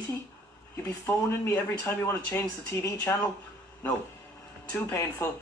Katie? You be phoning me every time you want to change the TV channel? No. Too painful.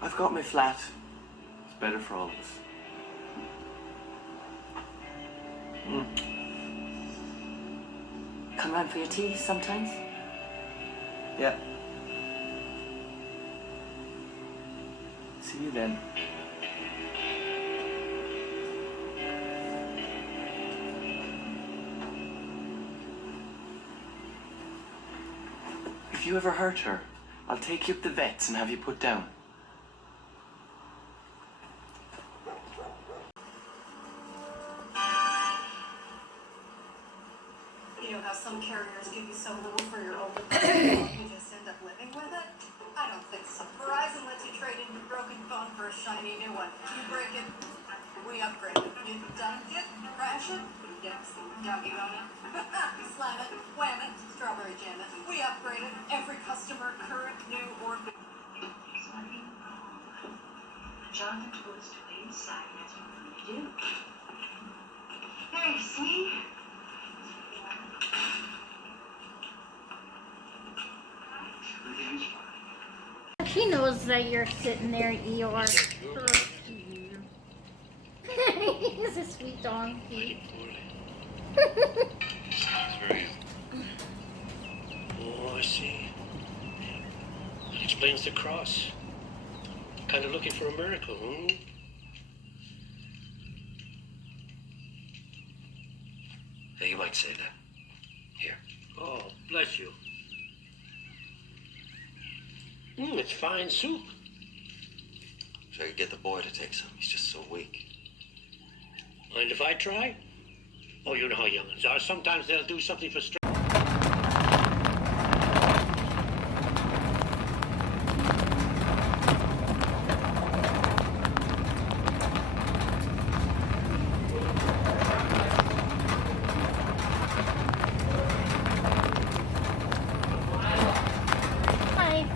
I've got my flat. It's better for all of us. Come round for your tea sometimes? Yeah. See you then. If you ever hurt her, I'll take you up to the vets and have you put down. You know how some carriers give you so little for your older phone, you just end up living with it? I don't think so. Verizon lets you trade in your broken phone for a shiny new one. You break it, we upgrade it. You dunk it, crash it, yes, doggy bone it. Slam it, wham it, strawberry jam it. We upgrade it. Every customer, current, new, or... Jonathan told us to wait inside, and that's what we're going to do. There, you see? He knows that you're sitting there, Eeyore. He's a sweet donkey. Sounds very ill. Oh, I see. That explains the cross. Kind of looking for a miracle, hmm? Hey, you might say that. Here. Oh, bless you. It's fine soup. If I could get the boy to take some. He's just so weak. Mind if I try? Oh, you know how young'uns are. Sometimes they'll do something for strength. Hi.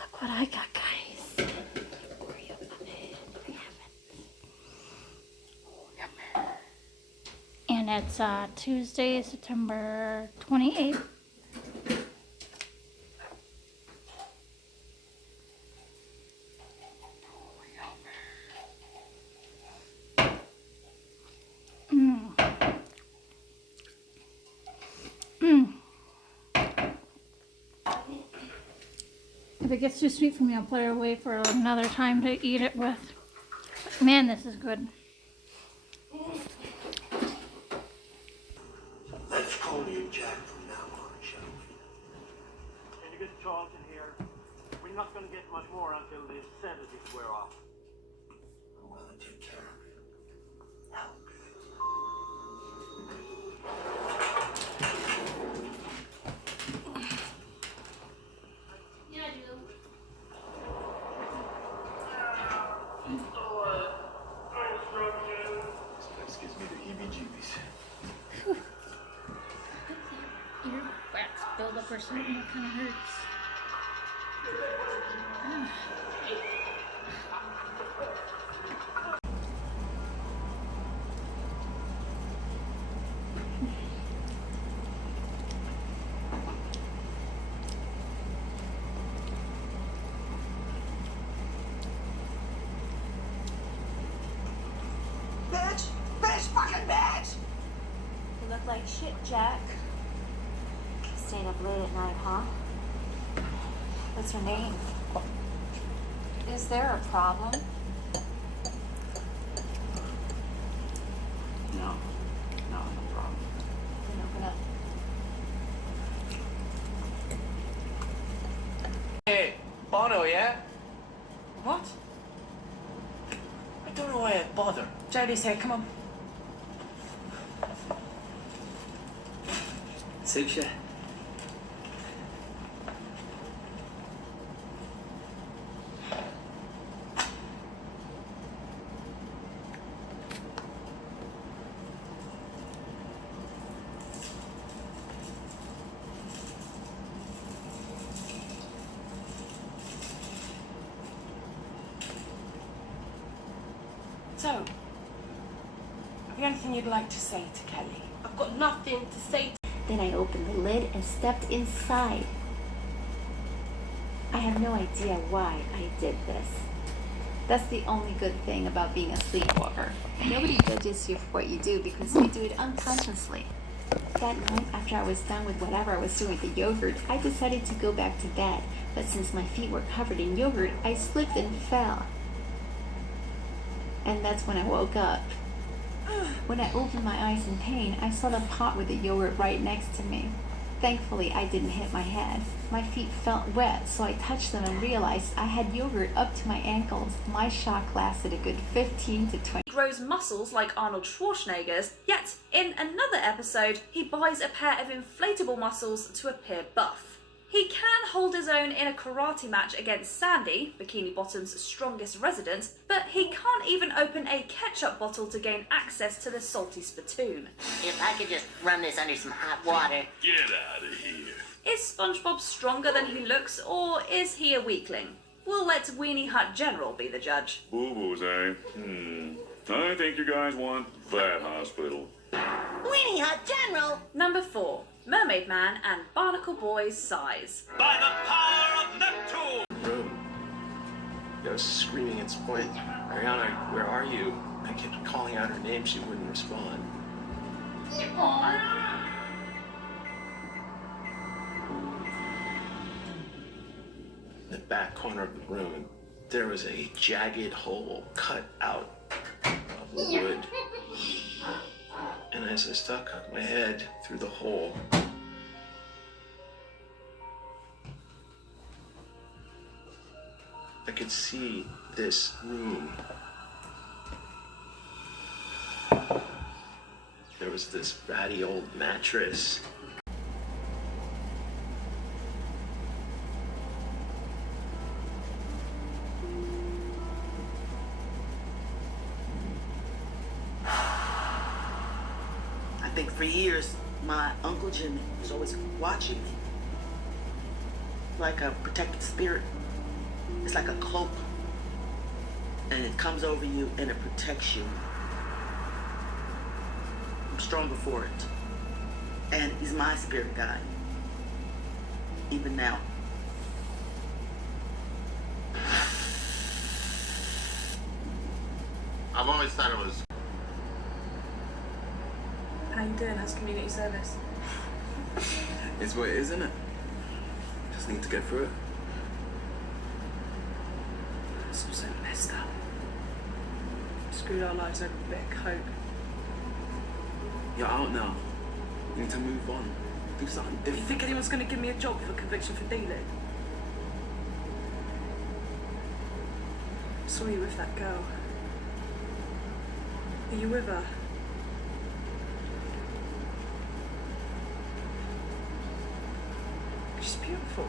Look what I got, guys. Hurry up. And it's Tuesday, September 28th. If it gets too sweet for me, I'll put it away for another time to eat it with. Man, this is good. Let's call you Jack from now on, shall we? And you get Charlton here. We're not going to get much more until the sedatives wear off. I'm gonna take care of it. Now. Yeah, I do. This gives me the heebie-jeebies. Your wax buildup or something that kind of hurts. Bitch! Bitch! Fucking bitch! You look like shit, Jack. Staying up late at night, huh? What's her name? Is there a problem? No. No problem. Then open up. Hey, Bono, yeah? What? I don't know why I bother. Jodie's here, come on. Suits you? So, have you anything you'd like to say to Kelly? I've got nothing to say. Then I opened the lid and stepped inside. I have no idea why I did this. That's the only good thing about being a sleepwalker. Nobody judges you for what you do because you do it unconsciously. That night, after I was done with whatever I was doing with the yogurt, I decided to go back to bed. But since my feet were covered in yogurt, I slipped and fell. And that's when I woke up. When I opened my eyes in pain, I saw the pot with the yogurt right next to me. Thankfully, I didn't hit my head. My feet felt wet, so I touched them and realized I had yogurt up to my ankles. My shock lasted a good 15 to 20. He grows muscles like Arnold Schwarzenegger's, yet in another episode, he buys a pair of inflatable muscles to appear buff. He can hold his own in a karate match against Sandy, Bikini Bottom's strongest resident, but he can't even open a ketchup bottle to gain access to the salty spittoon. If I could just run this under some hot water. Get out of here. Is SpongeBob stronger than he looks, or is he a weakling? We'll let Weenie Hut General be the judge. Boo-boos, eh? I think you guys want that hospital. Weenie Hut General! Number 4. Mermaid Man and Barnacle Boy's size. By the power of Neptune! Room. I was screaming at some point, Ariana, where are you? I kept calling out her name, she wouldn't respond. In the back corner of the room, there was a jagged hole cut out of the wood. And as I stuck my head through the hole, I could see this room. There was this ratty old mattress. I think for years, my Uncle Jimmy was always watching me. Like a protected spirit. It's like a cloak. And it comes over you and it protects you. I'm stronger for it. And he's my spirit guide. Even now. I've always thought it was. How you doing? How's community service? It's what it is, isn't it? Just need to get through it. It's all so messed up. Screwed our lives over a bit of coke. You're out now. You need to move on. Do something You different. think anyone's going to give me a job for conviction for dealing? Saw you with that girl. Are you with her? She's beautiful.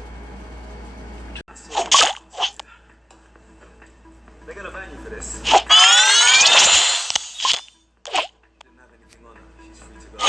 They're gonna ban you for this. Didn't have anything on her. She's free to go.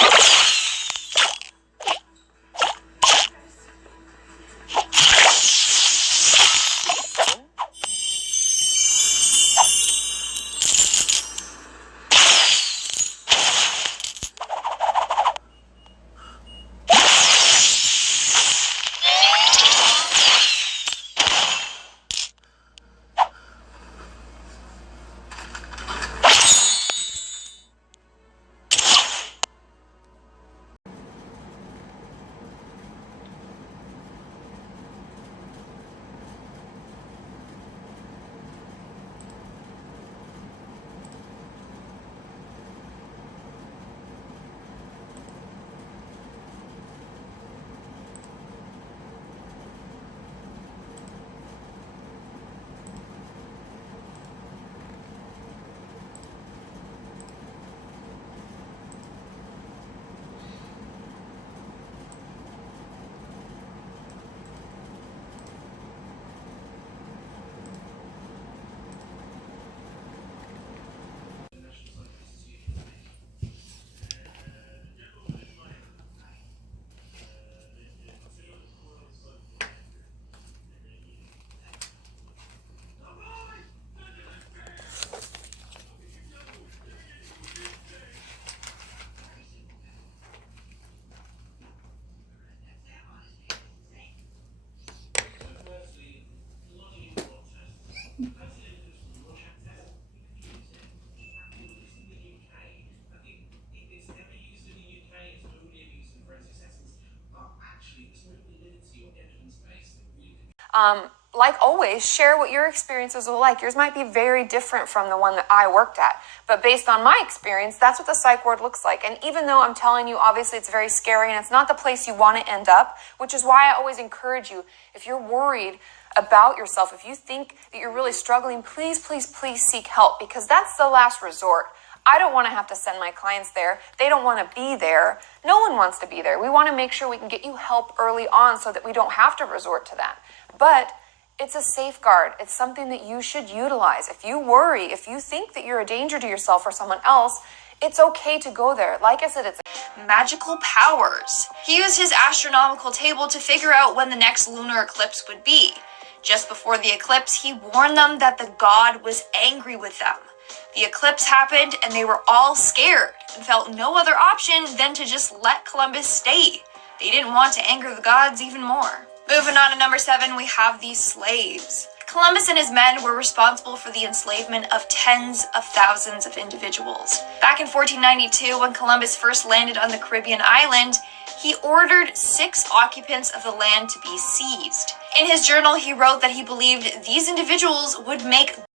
Like always, share what your experiences are like. Yours might be very different from the one that I worked at. But based on my experience, that's what the psych ward looks like. And even though I'm telling you, obviously it's very scary and it's not the place you want to end up, which is why I always encourage you, if you're worried about yourself, if you think that you're really struggling, please, please, please seek help, because that's the last resort. I don't want to have to send my clients there. They don't want to be there. No one wants to be there. We want to make sure we can get you help early on so that we don't have to resort to that. But it's a safeguard. It's something that you should utilize. If you worry, if you think that you're a danger to yourself or someone else, it's okay to go there. Like I said, it's magical powers. He used his astronomical table to figure out when the next lunar eclipse would be. Just before the eclipse, he warned them that the god was angry with them. The eclipse happened and they were all scared and felt no other option than to just let Columbus stay. They didn't want to anger the gods even more. Moving on to number 7, we have the slaves. Columbus and his men were responsible for the enslavement of tens of thousands of individuals. Back in 1492, when Columbus first landed on the Caribbean island, he ordered 6 occupants of the land to be seized. In his journal, he wrote that he believed these individuals would make